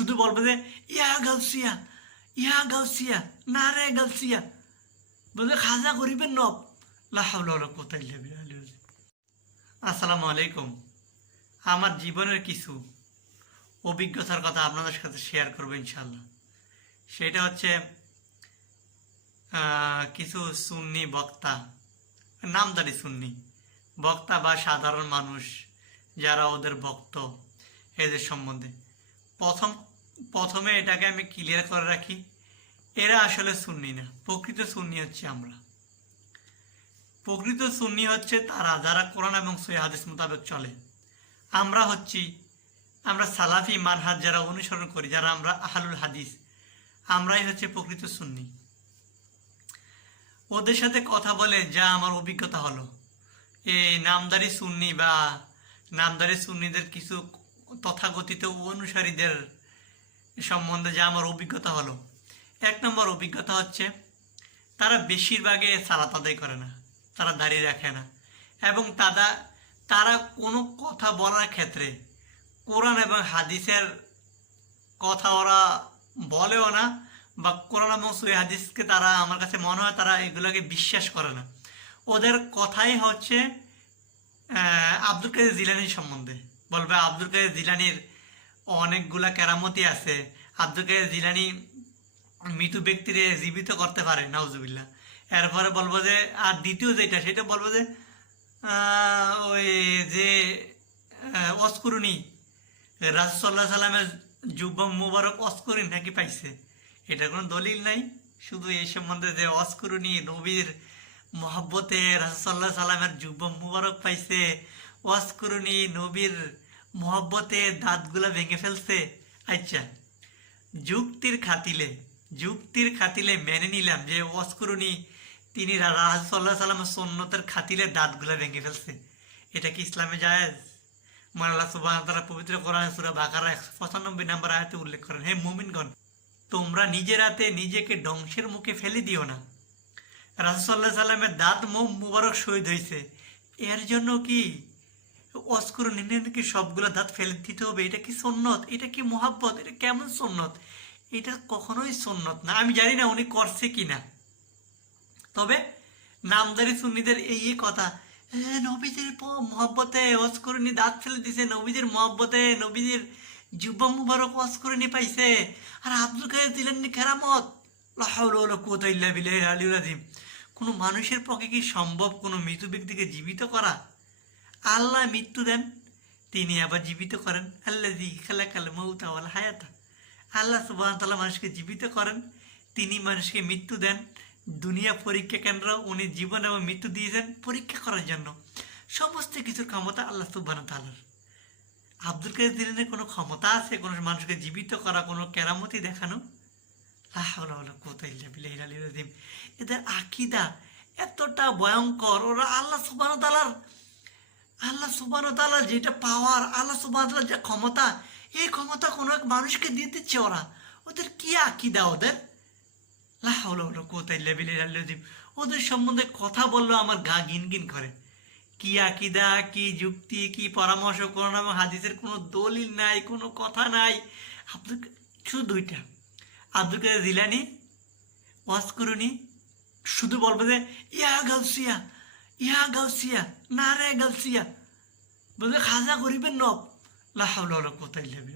শুধু বলবে যে, ইয়া গাউসিয়া ইয়া গাউসিয়া, না রে গাউসিয়া। বলবে খাজা গরিবের নব। লাহাউলা কোথায় লেবে আসসালামু আলাইকুম। আমার জীবনের কিছু অভিজ্ঞতার কথা আপনাদের সাথে শেয়ার করব ইনশাল্লাহ সেটা হচ্ছে কিছু সুন্নি বক্তা, নামদারি সুন্নি, বক্তা বা সাধারণ মানুষ যারা ওদের ভক্ত এদের সম্বন্ধে। প্রথম প্রথমে এটাকে আমি ক্লিয়ার করে রাখি। এরা আসলে সুন্নি না, প্রকৃত সুন্নি হচ্ছে আমরা। প্রকৃত সুন্নি হচ্ছে তারা যারা কোরআন এবং হাদিস মোতাবেক চলে। আমরা হচ্ছি, আমরা সালাফি মানহাজ যারা অনুসরণ করি, যারা আমরা আহালুল হাদিস, আমরাই হচ্ছে প্রকৃত সুন্নি। ওদের সাথে কথা বলে যা আমার অভিজ্ঞতা হলো। এই নামদারি সুন্নি বা নামদারি সুন্নিদের কিছু তথাকথিত অনুসারীদের সম্বন্ধে যা আমার অভিজ্ঞতা হলো। এক নম্বর অভিজ্ঞতা হচ্ছে, তারা বেশিরভাগে সালাত আদায় করে না, তারা দাঁড়িয়ে রাখে না এবং তারা তারা কোনো কথা বলার ক্ষেত্রে কোরআন এবং হাদিসের কথা ওরা বলেও না বা কোরআন এবং সই হাদিসকে তারা, আমার কাছে মনে হয় তারা এগুলোকে বিশ্বাস করে না। ওদের কথাই হচ্ছে আব্দুল কাদের জিলানির সম্বন্ধে। বলবে আব্দুল কাদের জিলানির অনেকগুলা কেরামতি আছে। আব্দুল কাদের জিলানি মৃত ব্যক্তিরে জীবিত করতে পারে, নাউজুবিল্লাহ। এরপরে বলব যে, আর দ্বিতীয় যেটা, সেটা বলব যে ওই যে অস্করুনি। রাসুসাল্লাহ সাল্লামের যুব মুবারক অস্করিন নাকি পাইছে? এটা কোনো দলিল নাই। শুধু এই সম্বন্ধে যে অস্করুনি নবীর মহব্বতে রাসুসাল্লাহ সাল্লামের যুব মুবারক পাইছে, অস্করুনি নবীর মহব্বতে দাঁতগুলা ভেঙে ফেলছে। আচ্ছা যুক্তির খাতিলে যুক্তির খাতিলে মেনে নিলাম যে অস্করুনি তিনি রাজসাল্লাহ সাল্লামের সন্ন্যতের খাতিলে দাঁতগুলা ভেঙে ফেলছে। এটা কি ইসলামে জায়েজ? মাল্লা সুবাহ তারা পবিত্র কোরআন সুরা বাকারা একশো পঁচানব্বই নাম্বার আয়াতে উল্লেখ করেন, হে মুমিনগণ, তোমরা নিজের হাতে নিজেকে ধ্বংসের মুখে ফেলে দিও না। রাসুসাল্লাহ সাল্লামের দাঁত মুখ মুবারক শহীদ হয়েছে এর জন্য কি অস্কর নিনে নাকি সবগুলো দাঁত ফেলে দিতে হবে? এটা কি সন্ন্যত এটা কি মোহাব্বত? এটা কেমন সন্ন্যত এটা কখনোই সন্ন্যত না। আমি জানি না উনি করছে কি না তবে নামদারি সুন্নিদের এই কথা "এ, নবীদের মহব্বতে দাঁত ফেলে দিছে নবীদের মহব্বতে নবীদের মুবারক পাইছে। আর আব্দুল কাদের দিলেন নি কোনো মানুষের পক্ষে কি সম্ভব কোনো মৃত ব্যক্তিকে জীবিত করা? আল্লাহ মৃত্যু দেন, তিনি আবার জীবিত করেন। আল্লাহ জি খালাকাল মৌতা ওয়াল হায়াতা। আল্লাহ সুবাহ তাল্লাহ মানুষকে জীবিত করেন, তিনি মানুষকে মৃত্যু দেন। দুনিয়া পরীক্ষা কেন্দ্র, উনি জীবন এবং মৃত্যু দিয়েছেন পরীক্ষা করার জন্য। সমস্ত কিছুর ক্ষমতা আল্লাহ সুবাহ তালার আব্দুল কাদের দিলেনের কোনো ক্ষমতা আছে? কোনো মানুষকে জীবিত করা, কোনো কেরামতি দেখানো। এদের আকিদা এতটা ভয়ঙ্কর, ওরা আল্লাহ সুবাহ তালার আল্লাহ সুবাহ তালার যেটা পাওয়ার আল্লাহ তালার যে ক্ষমতা, এই ক্ষমতা কোনো এক মানুষকে দিয়ে দিচ্ছে ওরা ওদের কি আকিদা ওদের? বিল্লাহিল ওদের সম্বন্ধে কথা বললেও আমার গা গিন গিন করে। কি আকিদা, কি যুক্তি, কি পরামর্শ কোনো এবং হাদিসের কোনো দলিল নাই, কোনো কথা নাই। আব্দুল শুধু দুইটা। আব্দুল কাদের জিলানি, ওয়াজ করুনি। শুধু বলবে যে, ইয়া গাউসিয়া ইয়া গাউসিয়া না রে গাউসিয়া বলে খাজা গরিবের নব লাহাউল কোথায় লেবে